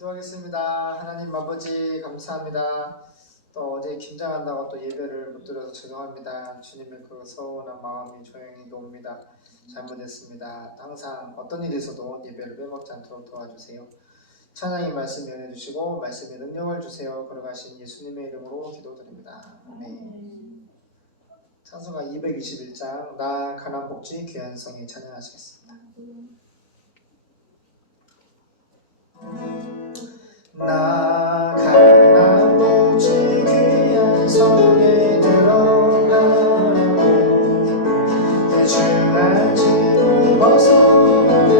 기도하겠습니다. 하나님 아버지 감사합니다. 또 어제 김장한다고 또 예배를 못 드려서 죄송합니다. 주님의 그 서운한 마음이 조용히 옵니다. 잘못했습니다. 항상 어떤 일이 있어도 예배를 빼먹지 않도록 도와주세요. 찬양의 말씀 연해 주시고 말씀의 능력을 주세요. 걸어가신 예수님의 이름으로 기도드립니다. 아멘. 찬송가 221장 나 가난 복지 귀한 성에 찬양하시겠습니다. 나 가난 복지 귀한 성에 들어가고 내 주한 짐을 벗어버렸네.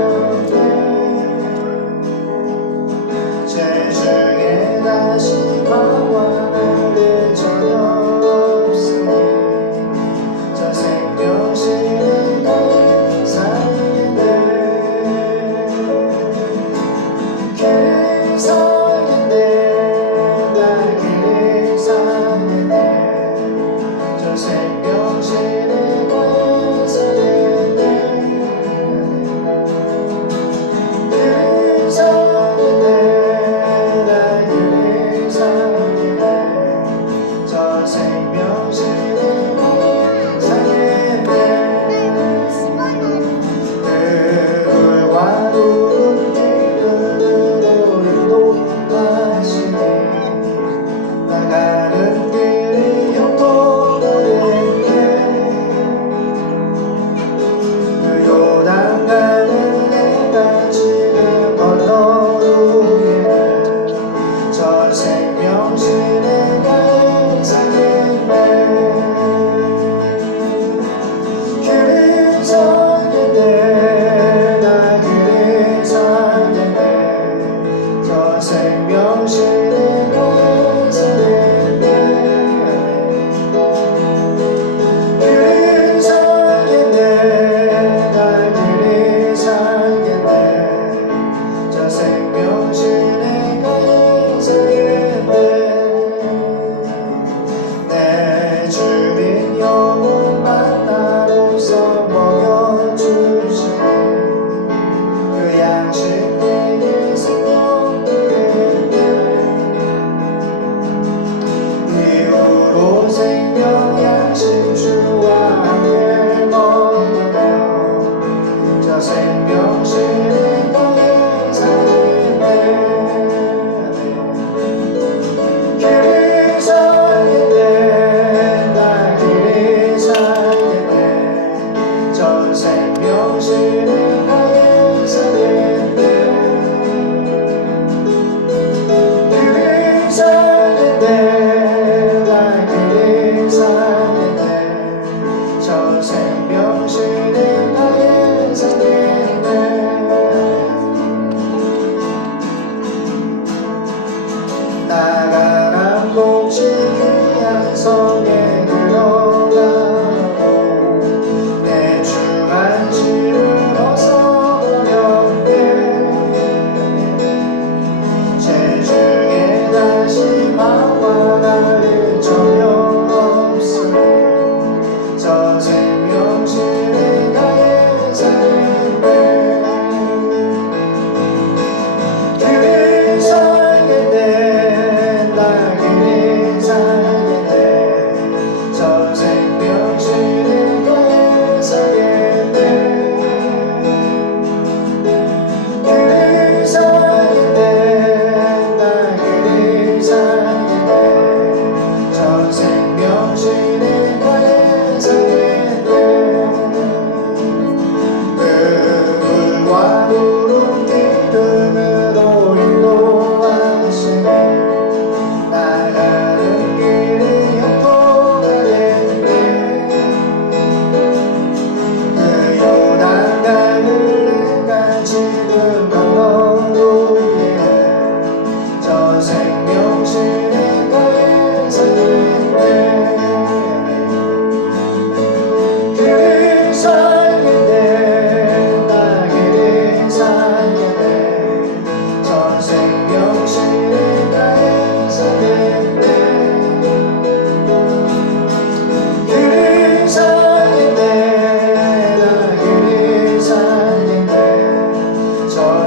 죄 중에 다시 방황할 전혀 없으니 저 생명신의 날 살겠네.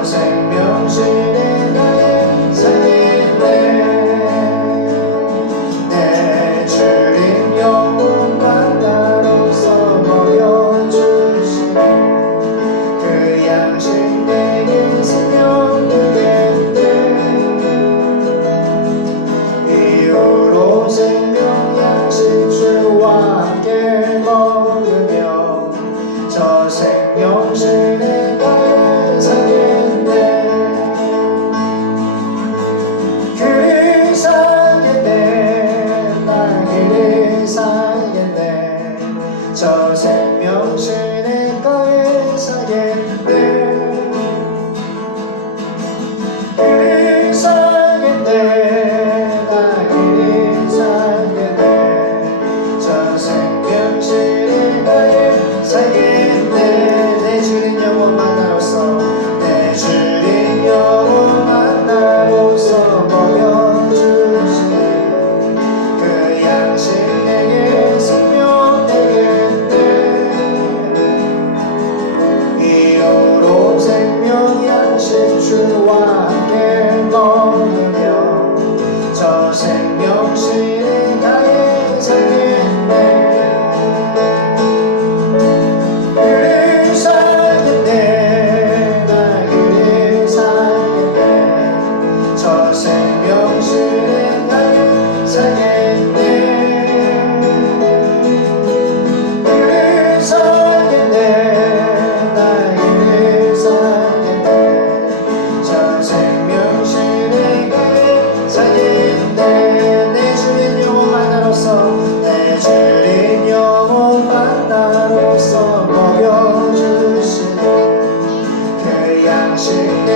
생명신의 나의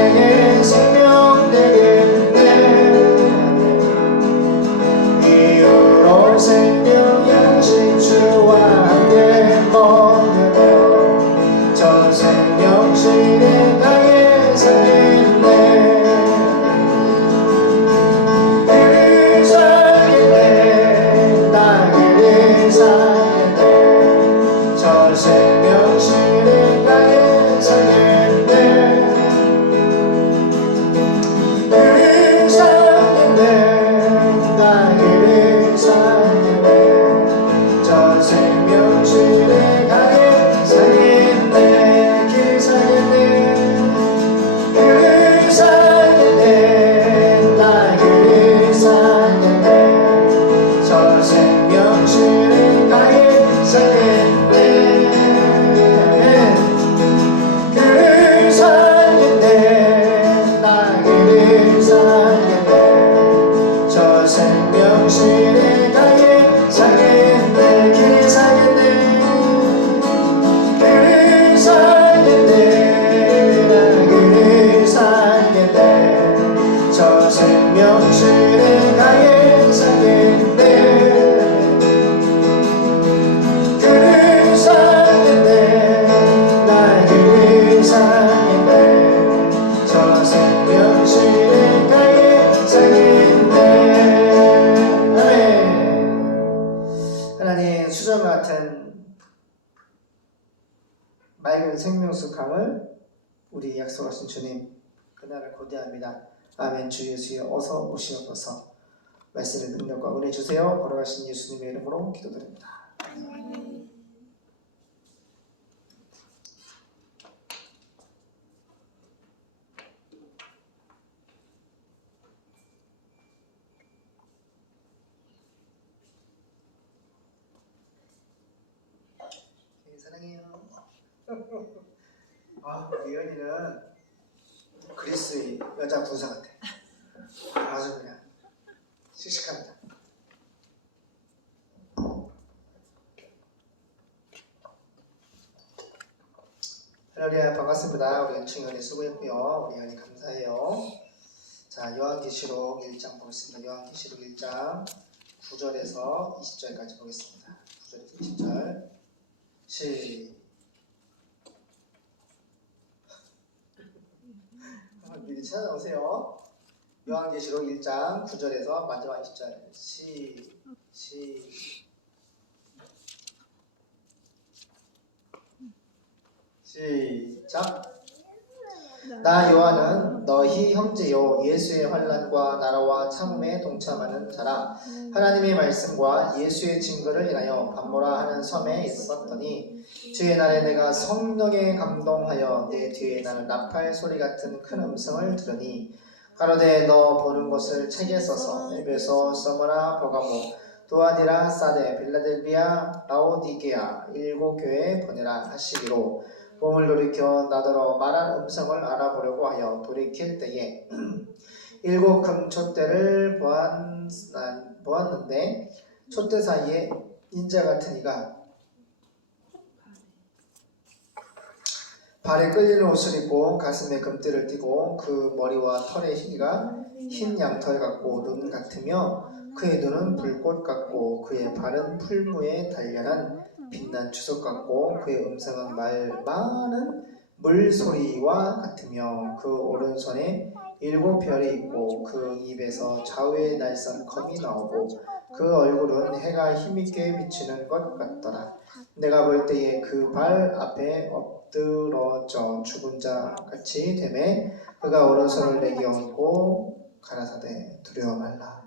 내게 생명 되겠네. 이후로 생명 양식 주와 함께 먹으며 저 생명실에 가게 살겠네. 그 살겠네. 나를 살겠네. 저 생명실에 가게 살겠네. 그 살겠네. 나를 살겠네. 저 생명실에 가게 살겠네. 그 살겠네. 그 살겠네. 나를 살겠네. 저 생명실에 가게 살겠네. 그 살겠네. 나를 살겠네. 저 생명실에 가게 살겠네. 그 살겠네. 그 살겠네. 나를 살겠네. 저 생명실에 가게 살겠네. 그 살겠네. 나를 살겠네. 저 생명실에 가게 살겠네. 아멘. 하나님, 수정 같은 맑은 생명수강을 우리 약속하신 주님, 그날을 고대합니다. 아멘. 주 예수여 어서 오시옵소서. 말씀의 능력과 은혜 주세요. 걸어가신 예수님의 이름으로 기도드립니다. 사랑해요. 우리 연이는 그리스의 여자 부사 같아. 아주 그냥 씩씩합니다. 할렐루야, 반갑습니다. 우리 연충연이 수고했고요. 우리 연이 감사해요. 자, 요한계시록 1장 보겠습니다. 요한계시록 1장 9절에서 20절까지 보겠습니다. 9절에서 20절 미리 찾아오세요. 요한계시록 1장 9절에서 마지막 20절 시작. 나 요한은 너희 형제요 예수의 환난과 나라와 참음에 동참하는 자라. 하나님의 말씀과 예수의 증거를 인하여 반모라 하는 섬에 있었더니 주의 날에 내가 성령에 감동하여 내 뒤에 나는 나팔 소리 같은 큰 음성을 들으니 가로되 너 보는 것을 책에 써서 에베소, 서머나, 버가모, 도아디라, 사데, 빌라델비아, 라오디게아 7교회에 보내라 하시기로 몸을 돌이켜 나더러 말한 음성을 알아보려고 하여 돌이킬 때에 7 금 촛대를 보았는데 촛대 사이에 인자 같은 이가 발에 끌리는 옷을 입고 가슴에 금띠를 띠고 그 머리와 털의 희가 흰 양털 같고 눈 같으며 그의 눈은 불꽃 같고 그의 발은 풀무에 단련한 빛난 주석 같고 그의 음성은 많은 물소리와 같으며 그 오른손에 7 별이 있고 그 입에서 좌우의 날선 검이 나오고 그 얼굴은 해가 힘있게 비치는 것 같더라. 내가 볼 때에 그 발 앞에 엎드러져 죽은 자 같이 되매 그가 오른손을 내게 얹고 가라사대 두려워 말라.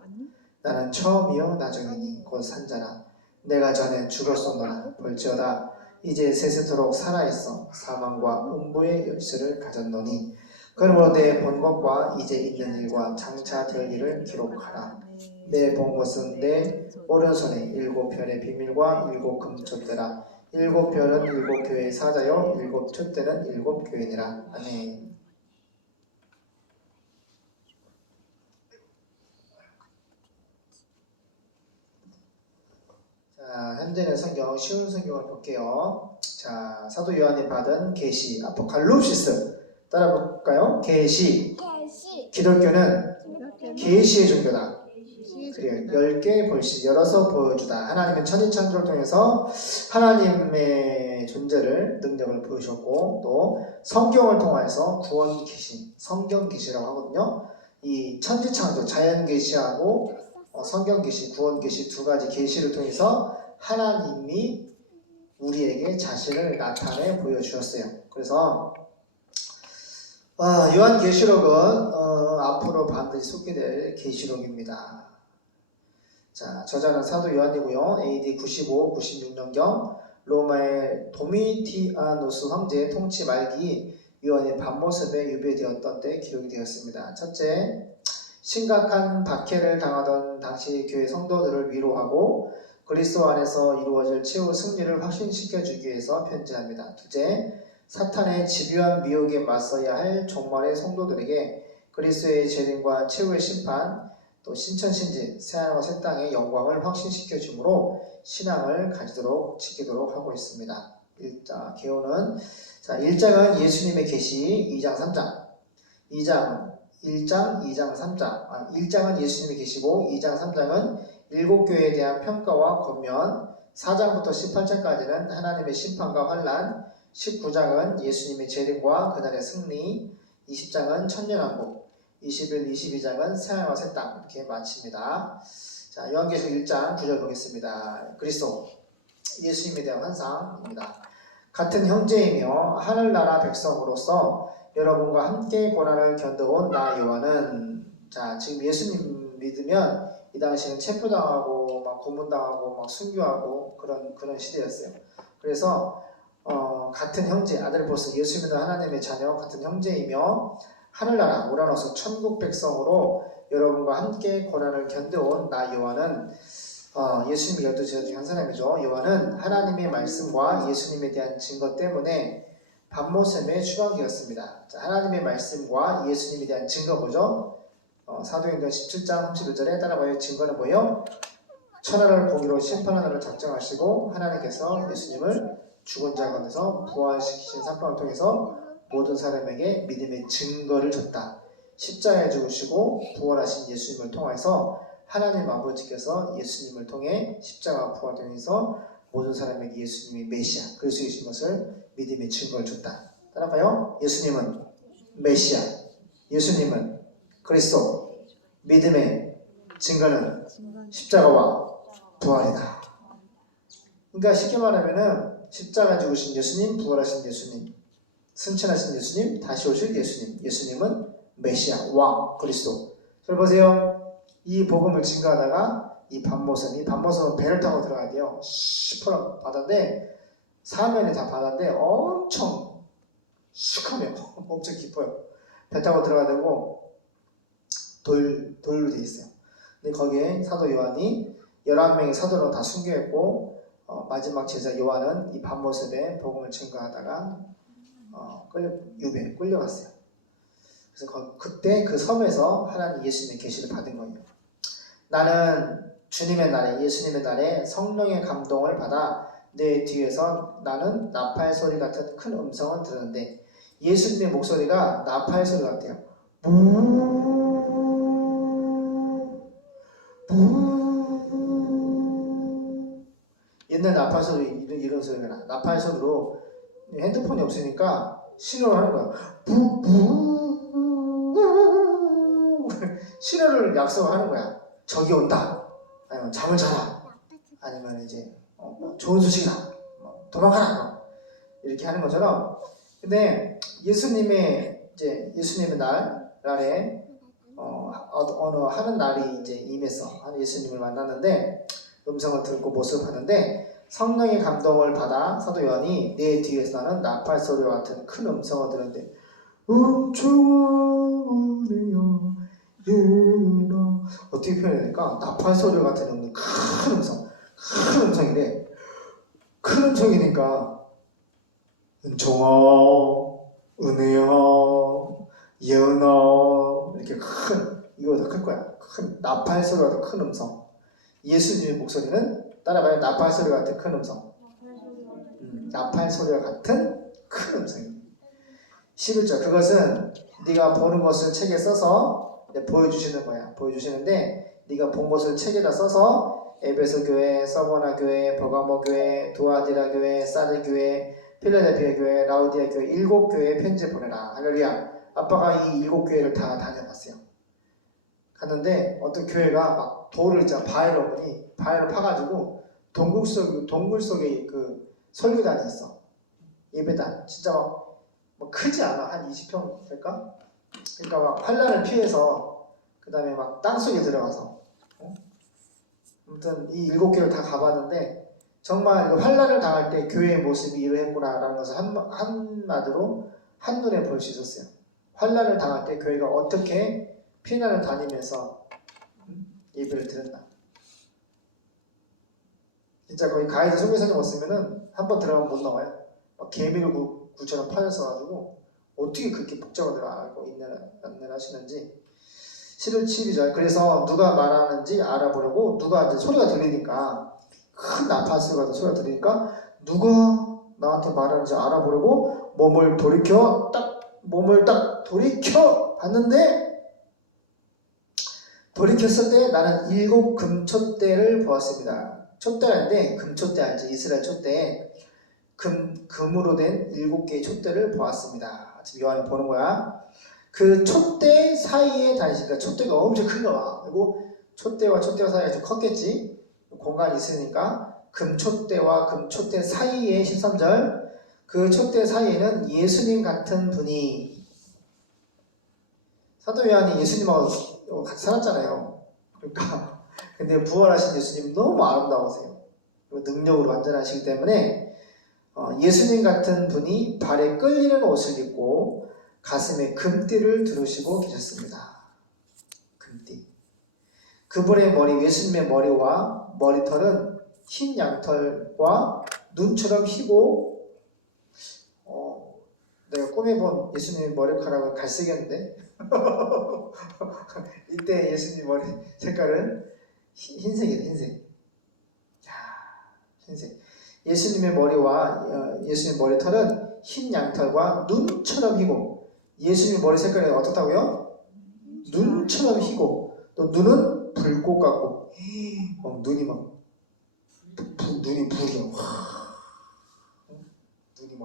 나는 처음이요 나중이니 곧 산자라. 내가 전에 죽었었노라. 볼지어다 이제 세세토록 살아있어 사망과 음부의 열쇠를 가졌노니 그러므로 내 본 것과 이제 있는 일과 장차 될 일을 기록하라. 내 본 것은 내 오른손에 7 별의 비밀과 7 금촛대라. 7 별은 7 교회의 사자요 7 촛대는 7 교회니라. 아멘. 자, 현재는 성경 쉬운 성경을 볼게요. 자, 사도 요한이 받은 계시 아포칼립시스 따라볼까요? 계시. 계시. 기독교는 계시의 종교다. 그래요. 10개 볼시 열어서 보여주다. 하나님은 천지창조를 통해서 하나님의 존재를 능력을 보여주셨고 또 성경을 통해서 구원 계시, 성경 계시라고 하거든요. 이 천지창조, 자연 계시하고 성경 계시, 구원 계시 두 가지 계시를 통해서 하나님이 우리에게 자신을 나타내 보여주셨어요. 그래서 요한계시록은 앞으로 반드시 소개될 계시록입니다. 자, 저자는 사도 요한이고요. AD 95, 96년경 로마의 도미티아누스 황제의 통치 말기 요한의 밤모습에 유배되었던 때 기록이 되었습니다. 첫째, 심각한 박해를 당하던 당시 교회 성도들을 위로하고 그리스도 안에서 이루어질 최후 승리를 확신시켜주기 위해서 편지합니다. 둘째, 사탄의 집요한 미혹에 맞서야 할 종말의 성도들에게 그리스도의 재림과 최후의 심판, 또 신천신지, 새하늘과 새 땅의 영광을 확신시켜 주므로 신앙을 가지도록 지키도록 하고 있습니다. 개요는 1장은 예수님의 계시 2장 3장 1장 2장 3장 1장은 예수님의 계시고 2장 3장은 7교회에 대한 평가와 권면 4장부터 18장까지는 하나님의 심판과 환난 19장은 예수님의 재림과 그날의 승리 20장은 천년왕국 21, 22장은 새하늘과 새 땅 이렇게 마칩니다. 자, 요한계시록 1장 9절 보겠습니다. 그리스도 예수님에 대한 환상입니다. 같은 형제이며 하늘나라 백성으로서 여러분과 함께 고난을 견뎌온 나 요한은 자, 지금 예수님 믿으면 이 당시에는 체포당하고 막 고문당하고 막 순교하고 그런 시대였어요. 그래서 같은 형제, 아들로서 예수 믿는 하나님의 자녀 같은 형제이며 하늘나라 우라노스 천국 백성으로 여러분과 함께 고난을 견뎌온 나 요한은 예수님이 12제자 중 한 사람이죠. 요한은 하나님의 말씀과 예수님에 대한 증거 때문에 밤모섬의 추방기였습니다. 자, 하나님의 말씀과 예수님에 대한 증거 뭐죠? 사도행전 17장 31절에 따라봐요. 증거는 뭐예요? 천하를 공의로 심판하는 작정하시고 하나님께서 예수님을 죽은 자 가운데서 부활시키신 사건을 통해서 모든 사람에게 믿음의 증거를 줬다. 십자가에 죽으시고 부활하신 예수님을 통해서 하나님 아버지께서 예수님을 통해 십자가 부활을 통해서 모든 사람에게 예수님이 메시아 그리스도이신 것을 믿음의 증거를 줬다. 따라가요. 예수님은 메시아, 예수님은 그리스도, 믿음의 증거는 십자가와 부활이다. 그러니까 쉽게 말하면은 십자가 죽으신 예수님, 부활하신 예수님, 승천하신 예수님, 다시 오실 예수님, 예수님은 메시아, 왕, 그리스도. 잘 보세요. 이 복음을 증거하다가 이 밤모섬은 배를 타고 들어가야 돼요. 시퍼런 바다인데 사면이 다 바다인데 엄청 시커매요. 엄청 깊어요. 배 타고 들어가야 되고 돌로 돼 있어요. 근데 거기에 사도 요한이 11명의 사도로 다 순교했고 마지막 제자 요한은 이 밤모습에 복음을 증거하다가 끌려갔어요. 그래서 그때 그 섬에서 하나님 예수님의 계시를 받은 거예요. 나는 주님의 날에 예수님의 날에 성령의 감동을 받아 내 뒤에서 나는 나팔 소리 같은 큰 음성을 들었는데 예수님의 목소리가 나팔 소리 같아요. 옛날 나팔 소리 이런 소리가 나. 나팔 소리로 핸드폰이 없으니까 신호를 하는 거야. 신호를 약속하는 거야. 적이 온다. 아니면 잠을 자라. 아니면 이제 좋은 소식이다. 도망가라. 이렇게 하는 것처럼. 근데 예수님의 날에 어느 하는 날이 이제 임해서 예수님을 만났는데 음성을 듣고 모습을 봤는데 성령의 감동을 받아 사도 요한이 내 뒤에서 나는 나팔 소리와 같은 큰 음성을 들었는데 엄청한 은혜여 예나 어떻게 표현해야 될까? 나팔 소리 같은 큰 음성인데 큰 음성이니까 은총아 은혜야 예나 이렇게 이거보다 클 거야. 큰 나팔 소리가 더 큰 음성. 예수님의 목소리는 따라가요. 나팔 소리 같은 큰 음성. 나팔 소리와 같은 큰 음성입니다. 11절 그것은 네가 보는 것을 책에 써서 보여주시는 거야. 보여주시는데 네가 본 것을 책에다 써서 에베소 교회, 서머나 교회, 버가모 교회, 두아디라 교회, 사르 교회, 필라델피아 교회, 라우디아 교회 7교회에 편지 보내라. 할렐루야. 아빠가 이 7교회를 다 다녀봤어요. 갔는데 어떤 교회가 막 돌을 있잖아. 바위를 파가지고 동굴 속에 그 설교단이 있어. 예배단. 진짜 막 크지 않아. 한 20평 될까? 그러니까 막 환란을 피해서 그 다음에 막 땅속에 들어가서 아무튼 이 7교회를 다 가봤는데 정말 환란을 당할 때 교회의 모습이 이러했구나라는 것을 한마디로 한눈에 볼 수 있었어요. 환란을 당할 때 교회가 어떻게 피난을 다니면서 예배를 드렸나. 진짜 거의 가이드 소개사님 왔으면은 한 번 들어가면 못 나와요. 막 개미굴처럼 파였어가지고 어떻게 그렇게 복잡하게 알고 있느라 하시는지. 11절 그래서 누가 말하는지 알아보려고 누가 이제 소리가 들리니까 큰 나팔소리가 소리가 들리니까 누가 나한테 말하는지 알아보려고 몸을 딱 돌이켜 봤는데 돌이켰을 때 나는 7 금촛대를 보았습니다. 촛대라는데 금촛대 알지? 이스라엘 촛대 금으로 된 7개의 촛대를 보았습니다. 지금 요한이 보는 거야. 그 촛대 사이에 다니시니까 촛대가 엄청 큰가 봐. 그리고 촛대와 사이가 좀 컸겠지. 공간이 있으니까 금촛대와 금촛대 사이에 13절 그 촛대 사이에는 예수님 같은 분이 사도 요한이 예수님하고 같이 살았잖아요. 그러니까 근데 부활하신 예수님 너무 아름다우세요. 능력으로 완전하시기 때문에 예수님 같은 분이 발에 끌리는 옷을 입고 가슴에 금띠를 두르시고 계셨습니다. 금띠. 그분의 머리, 예수님의 머리와 머리털은 흰 양털과 눈처럼 희고 내가 꿈에 본 예수님의 머리카락은 갈색이었는데 이때 예수님 머리 색깔은 흰색이에요. 흰색. 예수님의 머리와 예수님의 머리털은 흰 양털과 눈처럼 희고 예수님의 머리 색깔이 어떻다고요? 눈처럼 희고 또 눈은 불꽃 같고 눈이 눈이 불이요. 눈이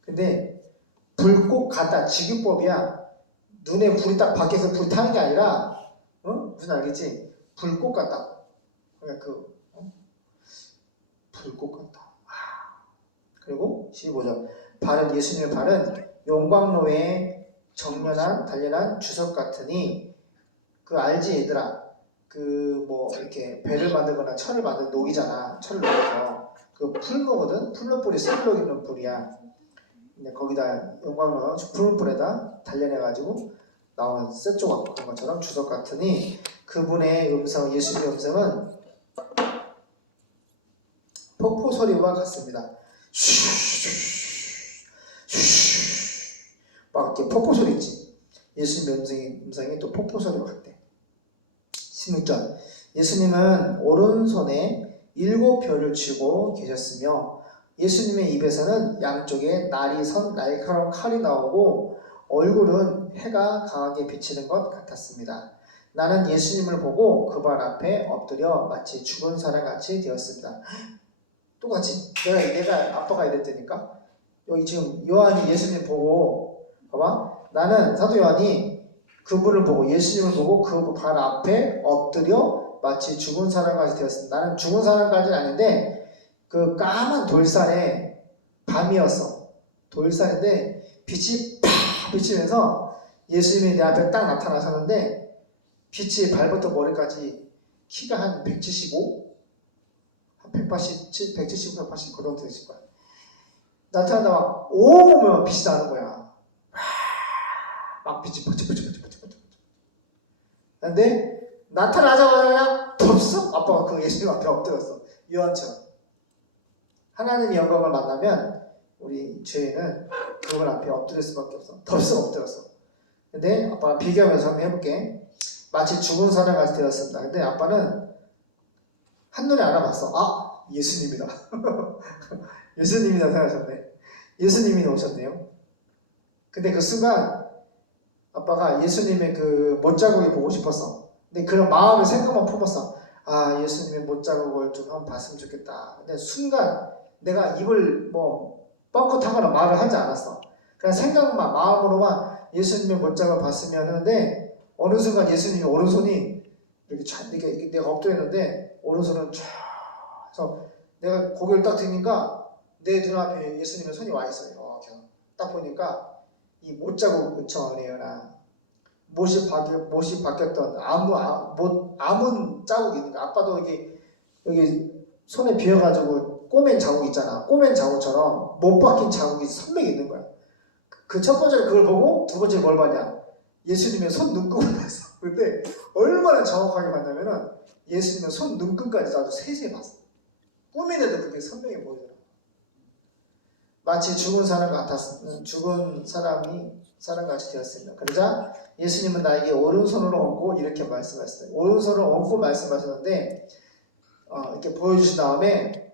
근데 불꽃 같다. 직유법이야. 눈에 불이 딱 밖에서 불이 타는 게 아니라 무슨 알겠지? 불꽃 같다. 그러니까 불꽃 같다. 그리고 15절 발은 예수님의 발은 용광로에 정련한 단련한 주석 같으니 알지 얘들아? 이렇게 배를 만들거나 철을 만든 녹이잖아. 철을 녹여서 풀무거든. 풀무불이 쇠를 녹이는 불이야. 근데 거기다 용광로 푸른 불에다 단련해가지고 나오는 쇠조각 그런 것처럼 주석 같으니 그분의 음성, 예수님의 음성은 폭포 소리와 같습니다. 막 이렇게 폭포 소리 있지. 예수님의 음성이 또 폭포 소리와 같대. 16절 예수님은 오른손에 7별을 쥐고 계셨으며 예수님의 입에서는 양쪽에 날이 선 날카로운 칼이 나오고 얼굴은 해가 강하게 비치는 것 같았습니다. 나는 예수님을 보고 그 발 앞에 엎드려 마치 죽은 사람같이 되었습니다. 똑같이 내가 아빠가 이랬다니까. 여기 지금 요한이 예수님 보고 봐봐. 나는 사도 요한이 그분을 보고 예수님을 보고 그 발 앞에 엎드려 마치 죽은 사람같이 되었습니다. 나는 죽은 사람까지는 아닌데 그 까만 돌산에 밤이었어. 돌산인데 빛이 팍 비치면서 예수님이 내 앞에 딱 나타나셨는데 빛이 발부터 머리까지 키가 한 175? 한 187, 175, 180 그런 정도 되실 거야. 나타나다 막 오면 빛이 나는 거야. 막 빛이 번쩍번쩍. 근데 나타나자마자 그냥 덥석 아빠가 그 예수님 앞에 엎드렸어. 요한처럼. 하나님의 영광을 만나면 우리 죄인은 그분 앞에 엎드릴 수밖에 없어. 덥석 엎드렸어. 근데 아빠가 비교하면서 한번 해볼게. 마치 죽은 사람같이 되었습니다. 근데 아빠는 한눈에 알아봤어. 예수님이다. 예수님이 나타나셨네. 예수님이 오셨네요. 근데 그 순간 아빠가 예수님의 그 못자국이 보고 싶었어. 근데 그런 마음의 생각만 품었어. 아, 예수님의 못자국을 좀 한번 봤으면 좋겠다. 근데 순간 내가 입을 뭐 뻥긋하거나 말을 하지 않았어. 그냥 생각만, 마음으로만 예수님의 못자국을 봤으면 하는데 어느 순간 예수님의 오른손이 이렇게 내가 엎드렸는데 오른손은 쫙 해서 내가 고개를 딱 드니까 내 눈앞에 예수님의 손이 와 있어요. 이렇게 딱 보니까 이 못자국 은총이에요나 못이 바뀌었던 아문 자국이 있는 거. 아빠도 여기 손에 비어가지고 꼬맨 자국 있잖아. 꼬맨 자국처럼 못 박힌 자국이 선명히 있는 거야. 그 첫 번째로 그걸 보고 두 번째 뭘 봤냐? 예수님의 손 눈금을 봤어. 근데 얼마나 정확하게 봤냐면은 예수님의 손 눈금까지 아주 세세히 봤어. 꿈인데도 그게 선명히 보이더라. 마치 죽은 사람같이 되었습니다. 그러자 예수님은 나에게 오른손으로 얹고 이렇게 말씀하셨어요. 오른손을 얹고 말씀하셨는데 이렇게 보여주신 다음에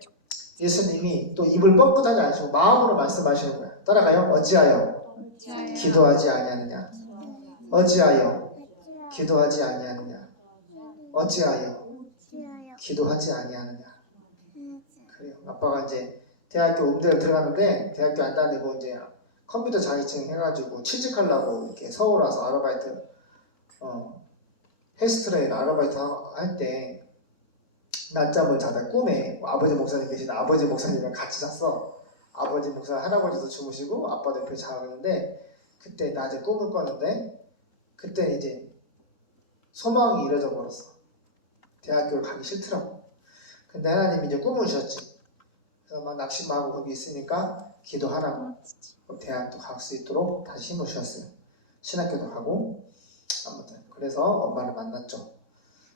예수님이 또 입을 뻥끗하지 않으시고 마음으로 말씀하시는 거야. 따라가요. 어찌하여 기도하지 아니하느냐. 어찌하여 기도하지 아니하느냐. 어찌하여 기도하지 아니하느냐. 그래요. 아빠가 이제 대학교 음대를 들어갔는데 대학교 안 다니고 이제 컴퓨터 자격증 해가지고 취직하려고 이렇게 서울 와서 아르바이트 헬스트레인 아르바이트 할 때 낮잠을 자다 꿈에 아버지 목사님 계신 아버지 목사님이랑 같이 잤어. 아버지 목사 할아버지도 주무시고 아빠도 옆에 자고 있는데 그때 낮에 꿈을 꿨는데 그때 이제 소망이 이뤄져 버렸어. 대학교를 가기 싫더라고. 근데 하나님이 이제 꿈을 주셨지. 그래서 막 낙심하고 거기 있으니까 기도하라고 대학도 갈 수 있도록 다시 힘을 주셨어요. 신학교도 가고 아무튼 그래서 엄마를 만났죠.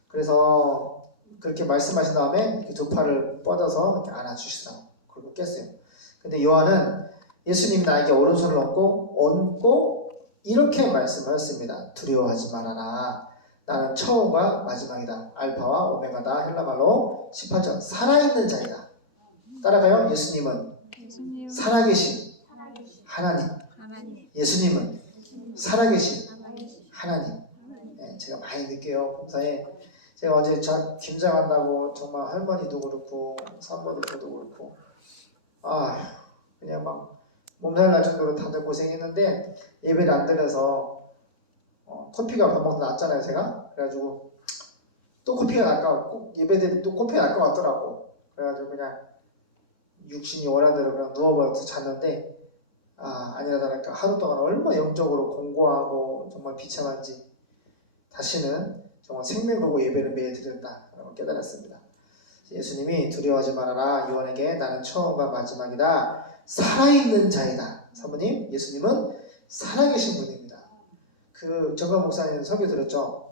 그래서 그렇게 말씀하신 다음에 이렇게 두 팔을 뻗어서 이렇게 안아주시더라고. 그리고 깼어요. 근데 요한은 예수님 나에게 오른손을 얹고 이렇게 말씀하셨습니다. 두려워하지 말아라. 나는 처음과 마지막이다. 알파와 오메가다. 헬라말로 18절 살아있는 자이다. 따라가요. 예수님은 살아계신 하나님. 예수님은 살아계신 하나님. 네, 제가 많이 느껴요. 봉사에 제가 어제 김장한다고 정말 할머니도 그렇고 산모들도 그렇고 그냥 막 몸살 날 정도로 다들 고생했는데 예배를 안 드려서 커피가 밥 먹다 났잖아요. 제가 그래가지고 또 커피가 날까 꼭 예배드리면 또 커피가 날 것 같더라고. 그래가지고 그냥 육신이 원하는 대로 그냥 누워버려서 잤는데 아니라 다를까 하루 동안 얼마나 영적으로 공고하고 정말 비참한지 다시는 정말 생명 보고 예배를 매일 드렸다라고 깨달았습니다. 예수님이 두려워하지 말아라. 요한에게 나는 처음과 마지막이다. 살아있는 자이다. 사모님, 예수님은 살아계신 분입니다. 그 정강 목사님 설교 들었죠?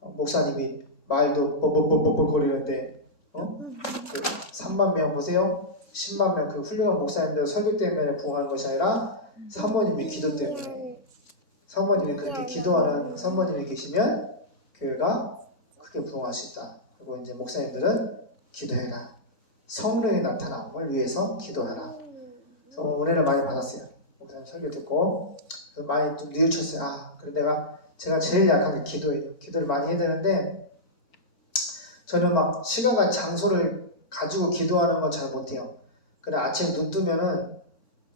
목사님이 말도 뻑뻑뻑뻑 거리는데 3만 명 보세요. 10만 명 그 훌륭한 목사님들 설교 때문에 부흥하는 것이 아니라 사모님의 기도 때문에 사모님이 그렇게 기도하는 사모님이 계시면 교회가 크게 부흥할 수 있다. 그리고 이제 목사님들은 기도해라. 성령이 나타남을 위해서 기도하라. 그래서 은혜를 많이 받았어요. 목사님 설교 듣고 많이 좀 뉘우쳤어요. 그래 제가 제일 약한 게 기도예요. 기도를 많이 해야 되는데 저는 막 시간과 장소를 가지고 기도하는 건 잘 못해요. 그래 아침에 눈 뜨면은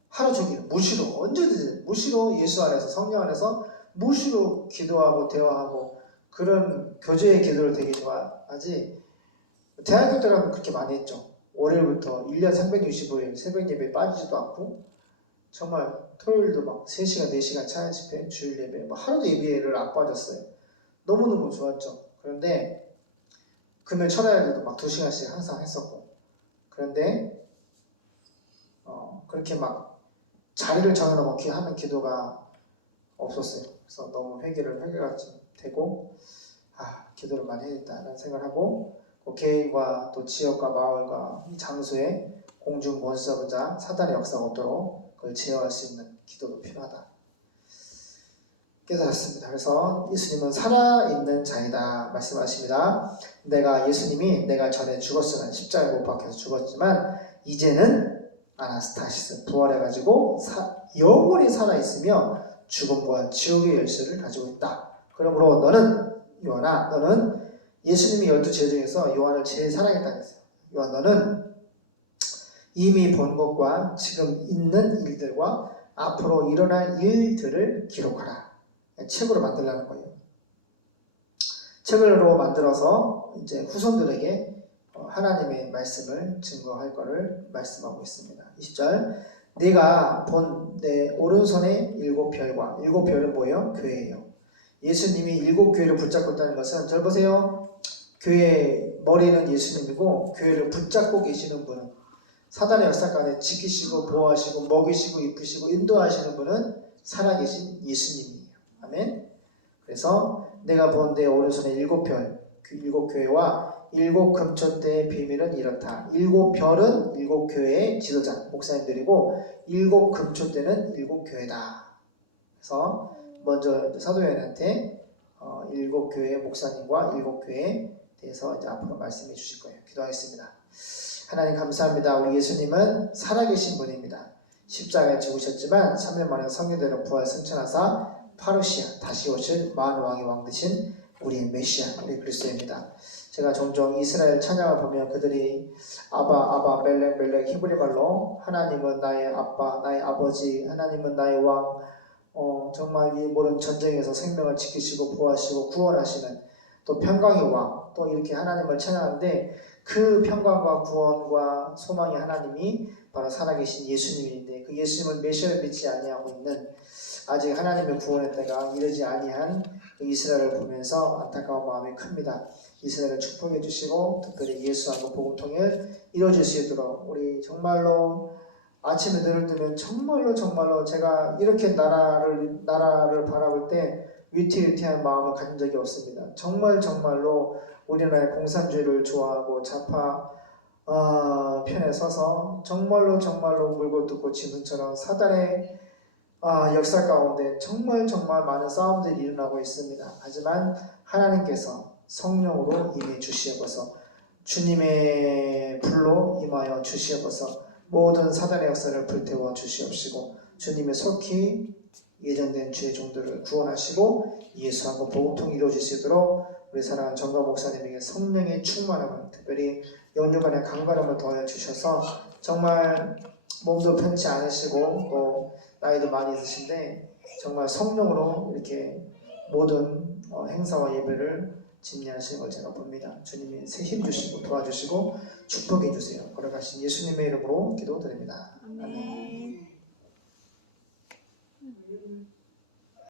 하루 종일 무시로 언제든지 무시로 예수 안에서 성령 안에서 무시로 기도하고 대화하고 그런 교제의 기도를 되게 좋아하지. 대학교 때는 그렇게 많이 했죠. 월요일부터 1년 365일 새벽 예배 빠지지도 않고 정말 토요일도 막 3시간 4시간 차연 집회 주일 예배 하루도 예배를 안 빠졌어요. 너무너무 좋았죠. 그런데 금요일 철야에도 막 2시간씩 항상 했었고 그런데 그렇게 막 자리를 정해놓고 하는 기도가 없었어요. 그래서 너무 회개가 되고 기도를 많이 해야겠다는 생각을 하고 개인과 또 지역과 마을과 이 장소에 공중 권세자보다 사단의 역사가 없도록 그걸 제어할 수 있는 기도도 필요하다 깨달았습니다. 그래서 예수님은 살아있는 자이다 말씀하십니다. 예수님이 내가 전에 죽었으면 십자가에 못 박혀서 죽었지만 이제는 아나스타시스 부활해가지고 영원히 살아있으며 죽음과 지옥의 열쇠를 가지고 있다. 그러므로 너는 요한아, 너는 예수님이 12제자 중에서 요한을 제일 사랑했다고 했어요. 요한, 너는 이미 본 것과 지금 있는 일들과 앞으로 일어날 일들을 기록하라. 책으로 만들라는 거예요. 책으로 만들어서 이제 후손들에게 하나님의 말씀을 증거할 것을 말씀하고 있습니다. 20절, 네가 본 내 오른손의 7별과 7별은 뭐예요? 교회예요. 예수님이 7교회를 붙잡고 있다는 것은, 잘 보세요. 교회 머리는 예수님이고 교회를 붙잡고 계시는 분은, 사단의 역사간에 지키시고 보호하시고 먹이시고 입히시고 인도하시는 분은 살아계신 예수님이에요. 아멘. 그래서 내가 본 내 오른손의 7별, 그 7교회와 7금초대의 비밀은 이렇다. 7별은 7교회의 지도자, 목사님들이고 7금초대는 7교회다. 그래서 먼저 사도 요한한테 7교회 목사님과 7교회에 대해서 이제 앞으로 말씀해 주실 거예요. 기도하겠습니다. 하나님 감사합니다. 우리 예수님은 살아계신 분입니다. 십자가에 죽으셨지만 3일 만에 성령대로 부활 승천하사 파루시아, 다시 오실 만왕의 왕 되신 우리의 메시아, 우리 그리스도입니다. 제가 종종 이스라엘 찬양을 보면 그들이 아바 멜렉 히브리 말로 하나님은 나의 아빠, 나의 아버지, 하나님은 나의 왕, 정말 이 모든 전쟁에서 생명을 지키시고 보호하시고 구원하시는 또 평강의 왕, 또 이렇게 하나님을 찬양하는데, 그 평강과 구원과 소망의 하나님이 바로 살아계신 예수님인데, 그 예수님을 메시아를 믿지 아니하고 있는, 아직 하나님의 구원의 때가 이르지 아니한 그 이스라엘을 보면서 안타까운 마음이 큽니다. 이스라엘을 축복해 주시고 특별히 예수하고 복음통일 이루어질 수 있도록, 우리 정말로 아침에 눈을 뜨면 정말로 제가 이렇게 나라를 바라볼 때 위태위태한 마음을 가진 적이 없습니다. 정말로 우리나라의 공산주의를 좋아하고 좌파 편에 서서 정말로 물고 뜯고 짐승처럼 사단의 역사 가운데 정말 많은 싸움들이 일어나고 있습니다. 하지만 하나님께서 성령으로 임해 주시옵소서, 주님의 불로 임하여 주시옵소서, 모든 사단의 역사를 불태워 주시옵시고 주님의 속히 예정된 주의 종들을 구원하시고 예수하고 복음통 이루어질 수 있도록 우리 사랑하는 정가 목사님에게 성령의 충만함을, 특별히 영육간의 강건함을 더하여 주셔서 정말 몸도 편치 않으시고 또 나이도 많이 있으신데 정말 성령으로 이렇게 모든 행사와 예배를 집례하시는 걸 제가 봅니다. 주님이 새 힘 주시고 도와주시고 축복해 주세요. 걸어가신 예수님의 이름으로 기도드립니다. 아멘.